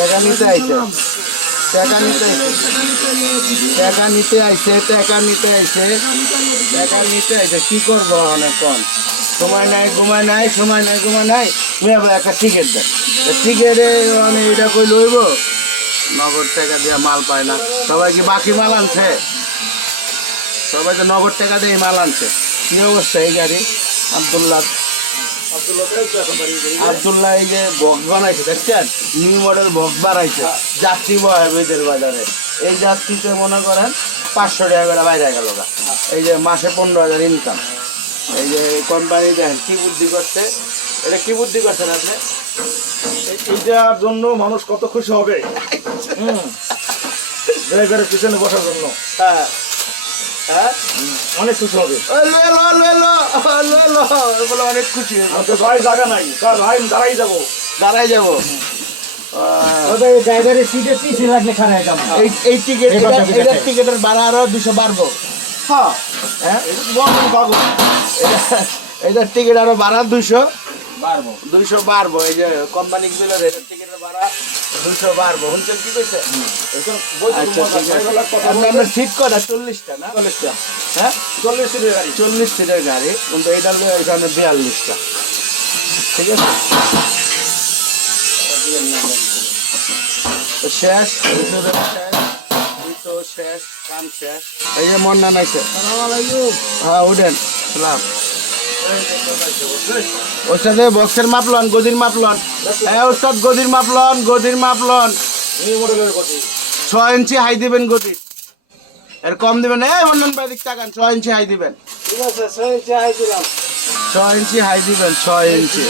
টাকা নিতে আইছে। টাকা নিতে আইছে। টাকা নিতে আইছে, টাকা নিতে আইছে, টাকা নিতে আইছে। কি করব অনেক কম সময় নাই, ঘুমায় নাই, সময় নাই, ঘুমায় নাই। তুমি একটা টিকিট দেন টিকিটে মানে এটা কই লইব? নগদ টাকা দিয়ে মাল পায় না। সবাই কি বাকি মাল আনছে? সবাই তো নগদ টাকা দিয়ে মাল আনছে। কি অবস্থা এই গাড়ি? আবদুল্লাহ আবদুল্লাহ বক্স বানাইছে দেখছেন? নিউ মডেল বক্স বানাইছে যাত্রী বাজারে। এই যাত্রীতে মনে করেন পাঁচশো টাকা করে বাইরে গেল এই যে মাসে পনেরো হাজার ইনকাম এই যে কোম্পানি দেখেন কি বুদ্ধি করছে? এটা কি বুদ্ধি করছেন আপনি? জন্য মানুষ কত খুশি হবে। ড্রাইভারের পিছনে বসার জন্য। হ্যাঁ। হ্যাঁ? অনেক খুশি হবে। বলে অনেক খুশি। ভাই জায়গা নাই। কার ভাই দাঁড়াই যাব। দাঁড়াই যাব। আহ, ড্রাইভারের সিটে পিছিয়ে লাগলে খারাপ এই এই টিকিট এটার টিকিটের ভাড়া আরও দুশো বাড়বো। হ্যাঁ। হ্যাঁ? এটার টিকিট আরও বাড়া দুইশো পারব দুইশো বাড়বো। এই যে কোম্পানি গুলো কি কইছে? এখন আচ্ছা সিট কটা? চল্লিশটা না? চল্লিশটা। হ্যাঁ? চল্লিশ সিটের গাড়ি। চল্লিশ সিটের গাড়ি কিন্তু এটা এখানে বিয়াল্লিশটা। ঠিক আছে? শেষ শেষ কাম শেষ। এই যে মন্না নাইছে। হ্যাঁ উঠেন। সালাম। ওস্তাদে বক্সের মাপলন, গদির মাপলন। হ্যাঁ ওস্তাদ গদির মাপলন গদির মাপলন। ছয় ইঞ্চি হাই দিবেন গদির। এর কম দিবেন। এই বললেন ভাই দিক তাকান, ছয় ইঞ্চি হাই দিবেন। চাই দিলাম ছয় ইঞ্চি হাই দিবেন, ছয় ইঞ্চি।